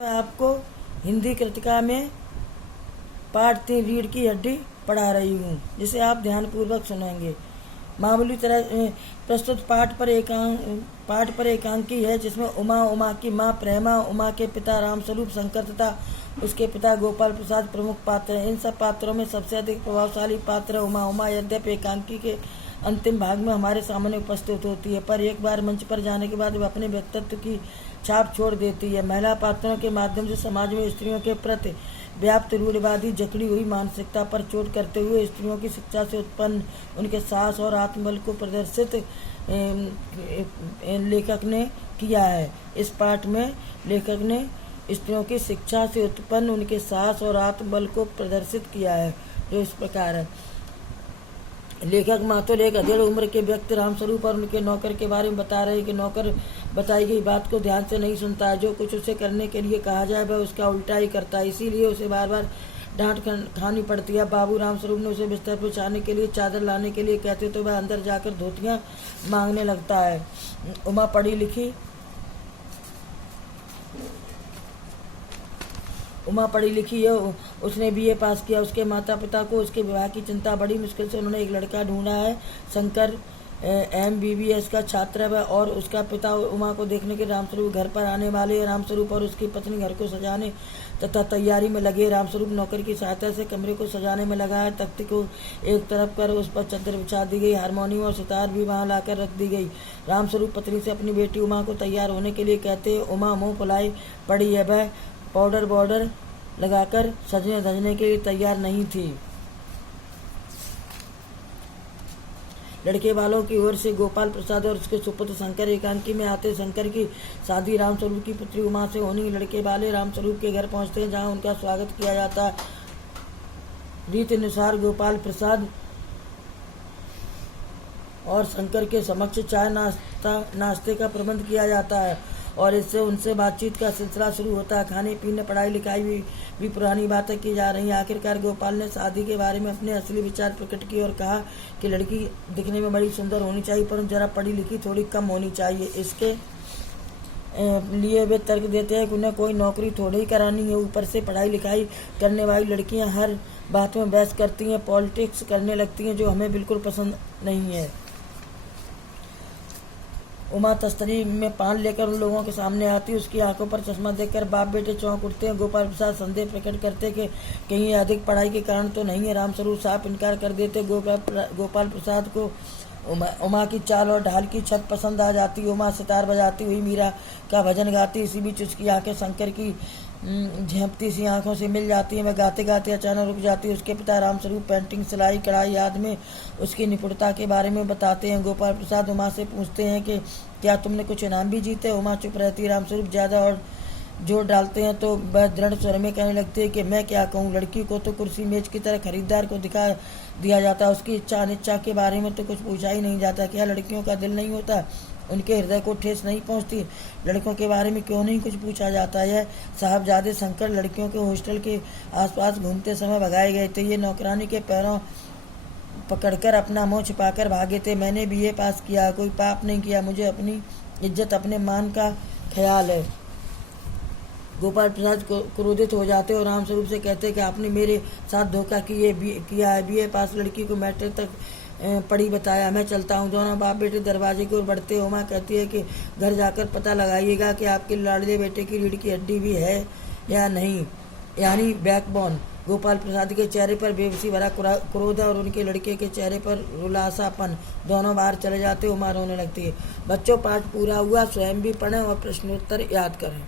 मैं आपको हिंदी कृतिका में पाठ 3 रीढ़ की हड्डी पढ़ा रही हूँ, जिसे आप ध्यानपूर्वक सुनेंगे। मामूली तरह प्रस्तुत पाठ पर एकांकी है, जिसमें उमा की माँ प्रेमा, उमा के पिता रामस्वरूप शंकर तथा उसके पिता गोपाल प्रसाद प्रमुख पात्र हैं। इन सब पात्रों में सबसे अधिक प्रभावशाली पात्र उमा यद्यपि एकांकी के अंतिम भाग में हमारे सामने उपस्थित होती है, पर एक बार मंच पर जाने के बाद वह अपने व्यक्तित्व की छाप छोड़ देती है। महिला पात्रों के माध्यम से समाज में स्त्रियों के प्रति व्याप्त रूढ़िवादी जकड़ी हुई मानसिकता पर चोट करते हुए स्त्रियों की शिक्षा से उत्पन्न उनके साहस और आत्मबल को प्रदर्शित लेखक ने किया है। इस पाठ में लेखक ने स्त्रियों की शिक्षा से उत्पन्न उनके साहस और आत्मबल को प्रदर्शित किया है, जो इस प्रकार है। लेखक मातुल एक अधेड़ उम्र के व्यक्ति रामस्वरूप और उनके नौकर के बारे में बता रहे हैं कि नौकर बताई गई बात को ध्यान से नहीं सुनता है। जो कुछ उसे करने के लिए कहा जाए वह उसका उल्टा ही करता है, इसीलिए उसे बार बार डांट खानी पड़ती है। बाबू रामस्वरूप ने उसे बिस्तर पर बिछाने के लिए चादर लाने के लिए कहते तो वह अंदर जाकर धोतियाँ मांगने लगता है। उमा पढ़ी लिखी है, उसने बीए पास किया। उसके माता पिता को उसके विवाह की चिंता, बड़ी मुश्किल से उन्होंने एक लड़का ढूंढा है। शंकर MBBS का छात्र है और उसका पिता उमा को देखने के रामस्वरूप घर पर आने वाले हैं। रामस्वरूप और उसकी पत्नी घर को सजाने तथा तैयारी में लगे। रामस्वरूप नौकर की सहायता से कमरे को सजाने में लगा है। तख्ती को एक तरफ कर उस पर चादर बिछा दी गई। हारमोनियम और सितार भी वहां लाकर रख दी गई। रामस्वरूप पत्नी से अपनी बेटी उमा को तैयार होने के लिए कहते। उमा मुँह फुलाई पड़ी है, वह पाउडर लगाकर सजने धजने के लिए तैयार नहीं थी। लड़के वालों की ओर से गोपाल प्रसाद और उसके सुपुत्र शंकर एकांकी में आते। शंकर की शादी रामस्वरूप की पुत्री उमा से होनी। लड़के वाले रामस्वरूप के घर पहुंचते हैं, जहां उनका स्वागत किया जाता है। रीति अनुसार गोपाल प्रसाद और शंकर के समक्ष चाय नाश्ते का प्रबंध किया जाता है और इससे उनसे बातचीत का सिलसिला शुरू होता है। खाने पीने, पढ़ाई लिखाई भी पुरानी बातें की जा रही हैं। आखिरकार गोपाल ने शादी के बारे में अपने असली विचार प्रकट किए और कहा कि लड़की दिखने में बड़ी सुंदर होनी चाहिए, परंतु जरा पढ़ी लिखी थोड़ी कम होनी चाहिए। इसके लिए वे तर्क देते हैं कि उन्हें कोई नौकरी थोड़ी ही करानी है। ऊपर से पढ़ाई लिखाई करने वाली लड़कियां हर बात में बहस करती हैं, पॉलिटिक्स करने लगती हैं, जो हमें बिल्कुल पसंद नहीं है। उमा तस्तरी में पान लेकर उन लोगों के सामने आती। उसकी आंखों पर चश्मा देखकर बाप बेटे चौंक उठते हैं। गोपाल प्रसाद संदेह प्रकट करते कि कहीं अधिक पढ़ाई के कारण तो नहीं है। रामस्वरूप साफ इनकार कर देते। गोपाल प्रसाद को उमा की चाल और ढाल की छत पसंद आ जाती। उमा सितार बजाती हुई मीरा का भजन गाती। इसी बीच उसकी आंखें शंकर की झेंपती सी आंखों से मिल जाती हैं। वह गाते गाते अचानक रुक जाती है। उसके पिता रामस्वरूप पेंटिंग, सिलाई, कढ़ाई आदि में उसकी निपुणता के बारे में बताते हैं। गोपाल प्रसाद उमा से पूछते हैं कि क्या तुमने कुछ इनाम भी जीते? उमा चुप रहती है। रामस्वरूप ज़्यादा और जोर डालते हैं तो वह दृढ़ स्वर में कहने लगती है कि मैं क्या कहूँ, लड़की को तो कुर्सी मेज की तरह खरीदार को दिखा दिया जाता है। उसकी इच्छा अनिच्छा के बारे में तो कुछ पूछा ही नहीं जाता। क्या लड़कियों का दिल नहीं होता? उनके हृदय को ठेस नहीं पहुंचती? लड़कों के बारे में क्यों नहीं कुछ पूछा जाता है? साहबजादे शंकर लड़कियों के हॉस्टल के आसपास घूमते समय भगाए गए थे। ये नौकरानी के पैरों पकड़कर अपना मुंह छिपाकर भागे थे। मैंने BA पास किया, कोई पाप नहीं किया। मुझे अपनी इज्जत, अपने मान का ख्याल है। गोपाल प्रसाद क्रोधित हो जाते और रामस्वरूप से कहते कि आपने मेरे साथ धोखा किया है। BA पास लड़की को मैट्रिक तक पढ़ी बताया। मैं चलता हूँ। दोनों बाप बेटे दरवाजे की ओर बढ़ते। उमा कहती है कि घर जाकर पता लगाइएगा कि आपके लाडले बेटे की रीढ़ की हड्डी भी है या नहीं, यानी बैकबोन। गोपाल प्रसाद के चेहरे पर बेबसी भरा क्रोध और उनके लड़के के चेहरे पर रुलासापन। दोनों बाहर चले जाते। उमा रोने लगती है। बच्चों, पाठ पूरा हुआ। स्वयं भी पढ़ें और प्रश्नोत्तर याद करें।